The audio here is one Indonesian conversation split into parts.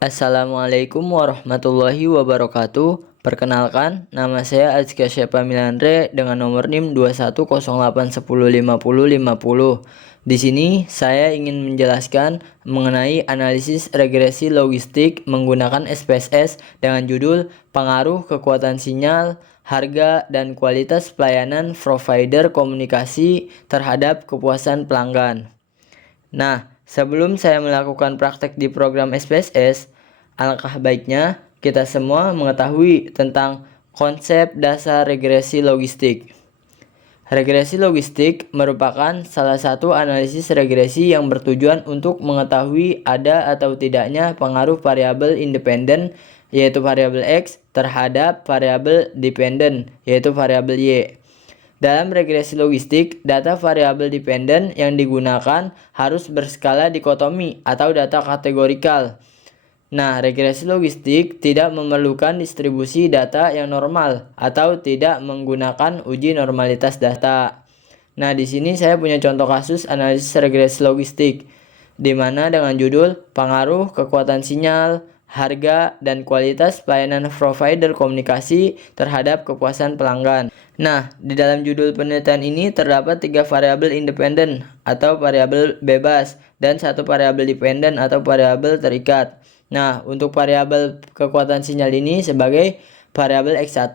Assalamualaikum warahmatullahi wabarakatuh. Perkenalkan, nama saya Azka Syefa Milandre dengan nomor NIM 21081050050. Di sini saya ingin menjelaskan mengenai analisis regresi logistik menggunakan SPSS dengan judul Pengaruh Kekuatan Sinyal, Harga, dan Kualitas Pelayanan Provider Komunikasi terhadap Kepuasan Pelanggan. Nah, sebelum saya melakukan praktek di program SPSS, alangkah baiknya kita semua mengetahui tentang konsep dasar regresi logistik. Regresi logistik merupakan salah satu analisis regresi yang bertujuan untuk mengetahui ada atau tidaknya pengaruh variabel independen yaitu variabel X terhadap variabel dependen yaitu variabel Y. Dalam regresi logistik, data variabel dependen yang digunakan harus berskala dikotomi atau data kategorikal. Nah, regresi logistik tidak memerlukan distribusi data yang normal atau tidak menggunakan uji normalitas data. Nah, di sini saya punya contoh kasus analisis regresi logistik, di mana dengan judul Pengaruh Kekuatan Sinyal, Harga, dan Kualitas Pelayanan Provider Komunikasi terhadap Kepuasan Pelanggan. Nah, di dalam judul penelitian ini terdapat 3 variabel independen atau variabel bebas dan 1 variabel dependen atau variabel terikat. Nah, untuk variabel kekuatan sinyal ini sebagai variabel X1,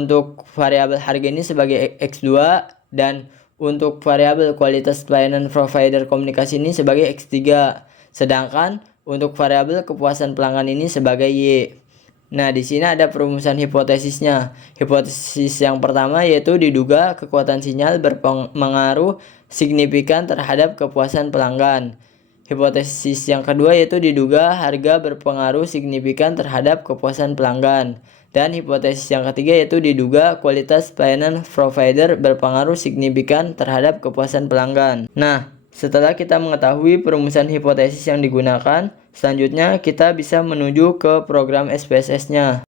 untuk variabel harga ini sebagai X2, dan untuk variabel kualitas pelayanan provider komunikasi ini sebagai X3. Sedangkan untuk variabel kepuasan pelanggan ini sebagai Y. Nah, di sini ada perumusan hipotesisnya. Hipotesis yang pertama yaitu diduga kekuatan sinyal berpengaruh signifikan terhadap kepuasan pelanggan. Hipotesis yang kedua yaitu diduga harga berpengaruh signifikan terhadap kepuasan pelanggan. Dan hipotesis yang ketiga yaitu diduga kualitas pelayanan provider berpengaruh signifikan terhadap kepuasan pelanggan. Nah, setelah kita mengetahui perumusan hipotesis yang digunakan, selanjutnya kita bisa menuju ke program SPSS-nya.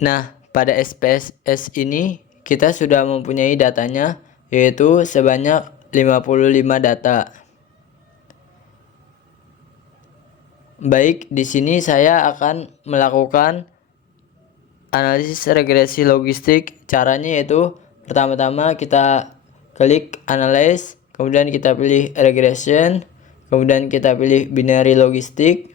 Nah, pada SPSS ini kita sudah mempunyai datanya, yaitu sebanyak 55 data. Baik, di sini saya akan melakukan analisis regresi logistik. Caranya yaitu pertama-tama kita klik analyze, kemudian kita pilih regression, kemudian kita pilih binary logistik,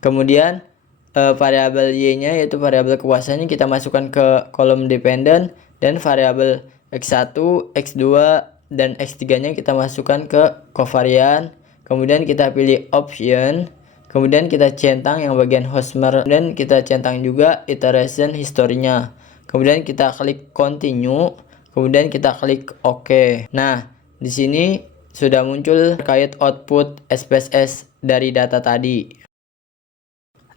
kemudian variabel Y-nya yaitu variabel kepuasannya kita masukkan ke kolom dependent, dan variabel X1, X2, dan X3-nya kita masukkan ke covariant. Kemudian kita pilih option, kemudian kita centang yang bagian Hosmer, dan kita centang juga iteration historinya. Kemudian kita klik continue, kemudian kita klik OK. Nah, di sini sudah muncul terkait output SPSS dari data tadi.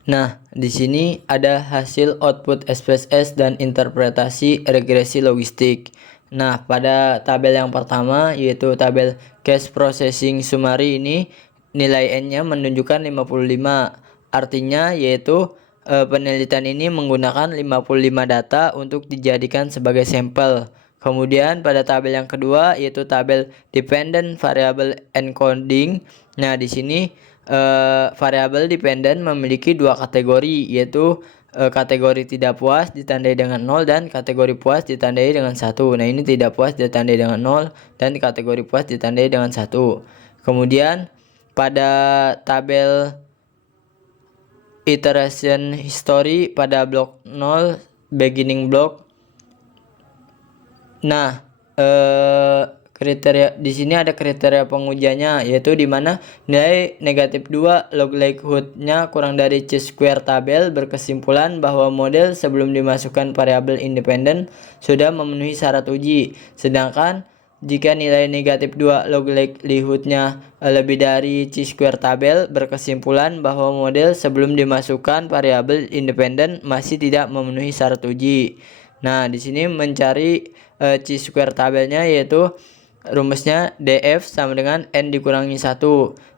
Nah, di sini ada hasil output SPSS dan interpretasi regresi logistik. Nah, pada tabel yang pertama yaitu tabel cache processing summary ini nilai N-nya menunjukkan 55. Artinya yaitu penelitian ini menggunakan 55 data untuk dijadikan sebagai sampel. Kemudian pada tabel yang kedua yaitu tabel dependent variable encoding. Nah, di sini variabel dependent memiliki 2 kategori, yaitu kategori tidak puas ditandai dengan 0 dan kategori puas ditandai dengan 1. Nah, ini tidak puas ditandai dengan 0 dan kategori puas ditandai dengan 1. Kemudian pada tabel iteration history pada blok 0 beginning block. Nah, kriteria di sini ada kriteria pengujiannya, yaitu di mana nilai negatif 2 log likelihood-nya kurang dari chi-square tabel berkesimpulan bahwa model sebelum dimasukkan variabel independen sudah memenuhi syarat uji. Sedangkan jika nilai negatif 2 log likelihood-nya lebih dari chi-square tabel berkesimpulan bahwa model sebelum dimasukkan variabel independen masih tidak memenuhi syarat uji. Nah, di sini mencari chi-square tabelnya yaitu rumusnya DF sama dengan N dikurangi 1.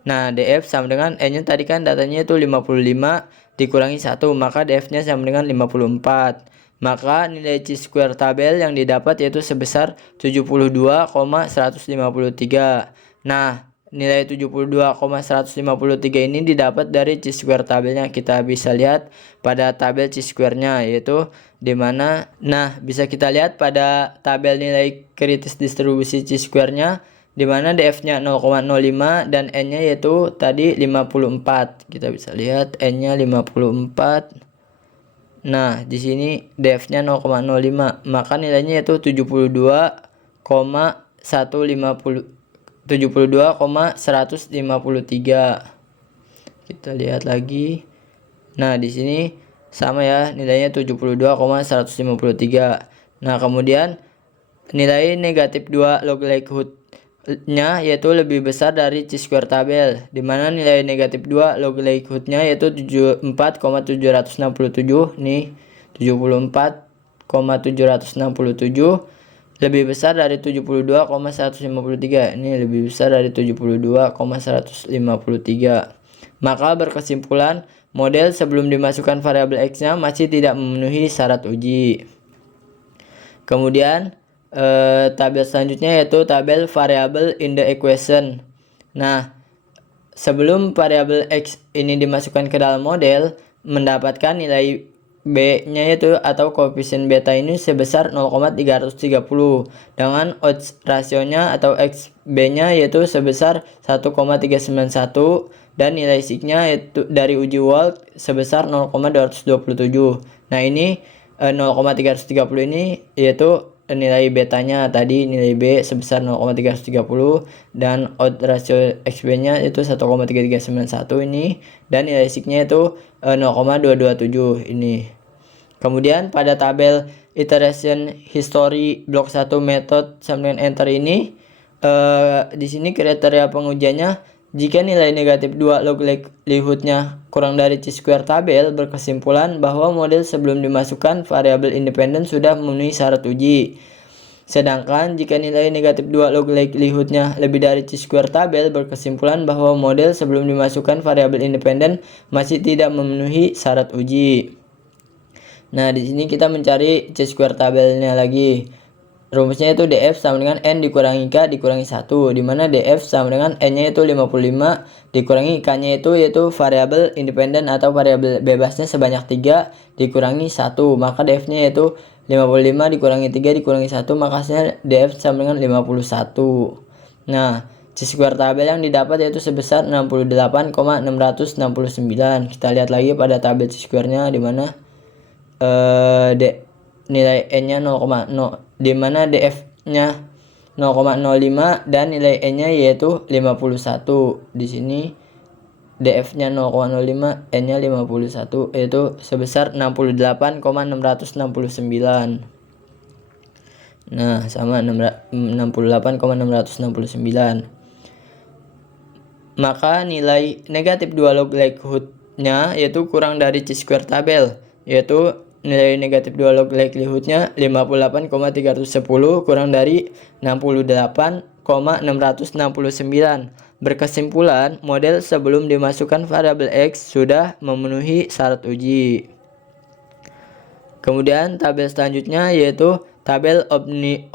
Nah, DF sama dengan N-nya tadi kan datanya itu 55 dikurangi 1, maka DF-nya sama dengan 54. Maka nilai chi-square tabel yang didapat yaitu sebesar 72,153. Nah, nilai 72,153 ini didapat dari chi-square tabelnya. Kita bisa lihat pada tabel chi-square-nya, yaitu dimana, nah bisa kita lihat pada tabel nilai kritis distribusi chi-square-nya, dimana df-nya 0,05 dan n-nya yaitu tadi 54. Kita bisa lihat n-nya 54. Nah, di sini df-nya 0,05, maka nilainya yaitu 72,153. Kita lihat lagi. Nah, di sini sama ya, nilainya 72,153. Nah, kemudian nilai negatif 2 log likelihood-nya yaitu lebih besar dari chi-square tabel, di mana nilai negatif 2 log likelihood-nya yaitu 74,767 nih, 74,767 lebih besar dari 72,153. Ini lebih besar dari 72,153. Maka berkesimpulan, model sebelum dimasukkan variabel X-nya masih tidak memenuhi syarat uji. Kemudian tabel selanjutnya yaitu tabel variabel in the equation. Nah, sebelum variabel X ini dimasukkan ke dalam model, mendapatkan nilai B-nya yaitu atau koefisien beta ini sebesar 0,330 dengan odds rasionya atau XB-nya yaitu sebesar 1,391 dan nilai sig-nya yaitu dari uji Wald sebesar 0,227. Nah, ini 0,330 ini yaitu nilai betanya, tadi nilai B sebesar 0,330 dan odd ratio XB-nya itu 1,3391 ini, dan nilai sig-nya itu 0,227 ini. Kemudian pada tabel iteration history blok 1 method sampai enter ini, di sini kriteria pengujiannya, jika nilai negatif 2 log likelihood-nya kurang dari chi-square tabel, berkesimpulan bahwa model sebelum dimasukkan variabel independen sudah memenuhi syarat uji. Sedangkan jika nilai negatif 2 log likelihood-nya lebih dari chi-square tabel, berkesimpulan bahwa model sebelum dimasukkan variabel independen masih tidak memenuhi syarat uji. Nah, di sini kita mencari chi-square tabelnya lagi. Rumusnya itu df sama dengan n dikurangi k dikurangi 1, di mana df sama dengan n-nya itu 55 dikurangi k-nya yaitu variabel independen atau variabel bebasnya sebanyak 3 dikurangi 1, maka df-nya yaitu 55 dikurangi 3 dikurangi 1, maka hasilnya df sama dengan 51. Nah, chi-square tabel yang didapat yaitu sebesar 68,669. Kita lihat lagi pada tabel chi-square-nya, di mana nilai n-nya 0,0, di mana df-nya 0,05 dan nilai n-nya yaitu 51. Di sini df-nya 0,05, n-nya 51, yaitu sebesar 68,669. Nah, sama 68,669. Maka nilai negatif 2 log likelihood-nya yaitu kurang dari chi-square tabel, yaitu nilai negatif 2 log likelihood-nya 58,310 kurang dari 68,669. Berkesimpulan, model sebelum dimasukkan variabel X sudah memenuhi syarat uji. Kemudian tabel selanjutnya yaitu tabel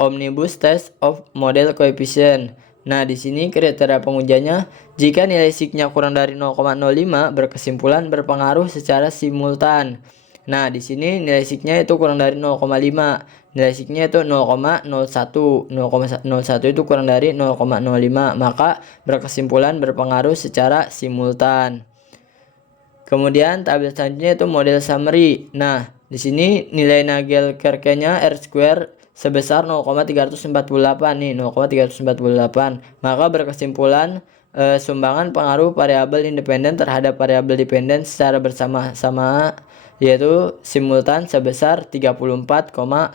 omnibus test of model coefficient. Nah, di sini kriteria pengujiannya, jika nilai sig-nya kurang dari 0,05, berkesimpulan berpengaruh secara simultan. Nah, di sini nilai sig-nya itu kurang dari 0,5. Nilai sig-nya itu 0,01. 0,01 itu kurang dari 0,05, maka berkesimpulan berpengaruh secara simultan. Kemudian tabel selanjutnya itu model summary. Nah, di sini nilai Nagelkerke-nya R² sebesar 0,348 nih, 0,348. Maka berkesimpulan sumbangan pengaruh variabel independen terhadap variabel dependen secara bersama-sama yaitu simultan sebesar 34,8%.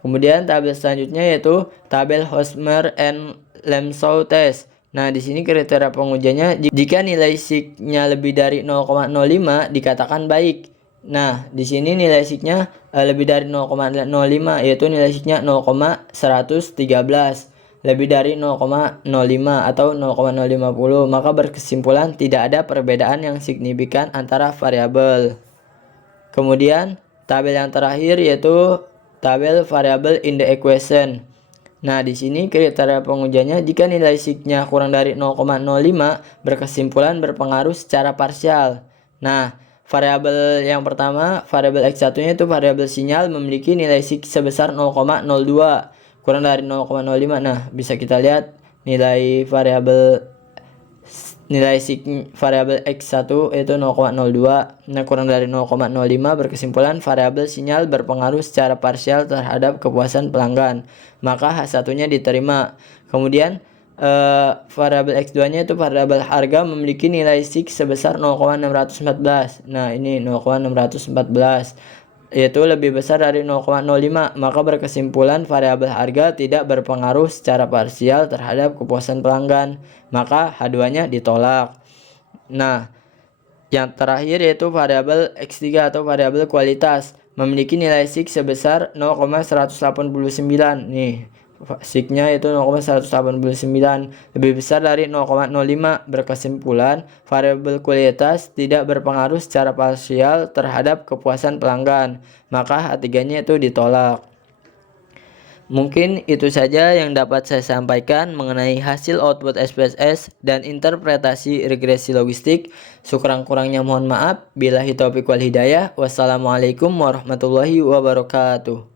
Kemudian tabel selanjutnya yaitu tabel Hosmer and Lemsau test. Nah, di sini kriteria pengujiannya, jika nilai sig-nya lebih dari 0,05 dikatakan baik. Nah, di sini nilai sig-nya lebih dari 0,05 yaitu nilai sig-nya 0,113. Lebih dari 0,05 atau 0,050, maka berkesimpulan tidak ada perbedaan yang signifikan antara variabel. Kemudian tabel yang terakhir yaitu tabel variabel in the equation. Nah, di sini kriteria pengujiannya jika nilai SIG-nya kurang dari 0,05 berkesimpulan berpengaruh secara parsial. Nah, variabel yang pertama, variabel X1-nya itu variabel sinyal memiliki nilai SIG sebesar 0,02, kurang dari 0,05. Nah, bisa kita lihat nilai SIG variabel X1 itu 0,02. Nah, kurang dari 0,05 berkesimpulan variabel sinyal berpengaruh secara parsial terhadap kepuasan pelanggan. Maka H1-nya diterima. Kemudian variabel X2-nya itu variabel harga memiliki nilai SIG sebesar 0,614. Nah, ini 0,614 yaitu lebih besar dari 0,05, maka berkesimpulan variabel harga tidak berpengaruh secara parsial terhadap kepuasan pelanggan, maka H2-nya ditolak. Nah, yang terakhir yaitu variabel X3 atau variabel kualitas memiliki nilai SIG sebesar 0,189. Nih, SIG-nya itu 0,189 lebih besar dari 0,05, berkesimpulan variabel kualitas tidak berpengaruh secara parsial terhadap kepuasan pelanggan, maka H3-nya itu ditolak. Mungkin itu saja yang dapat saya sampaikan mengenai hasil output SPSS dan interpretasi regresi logistik. Sekurang-kurangnya mohon maaf. Billahi taufiq wal hidayah. Wassalamualaikum warahmatullahi wabarakatuh.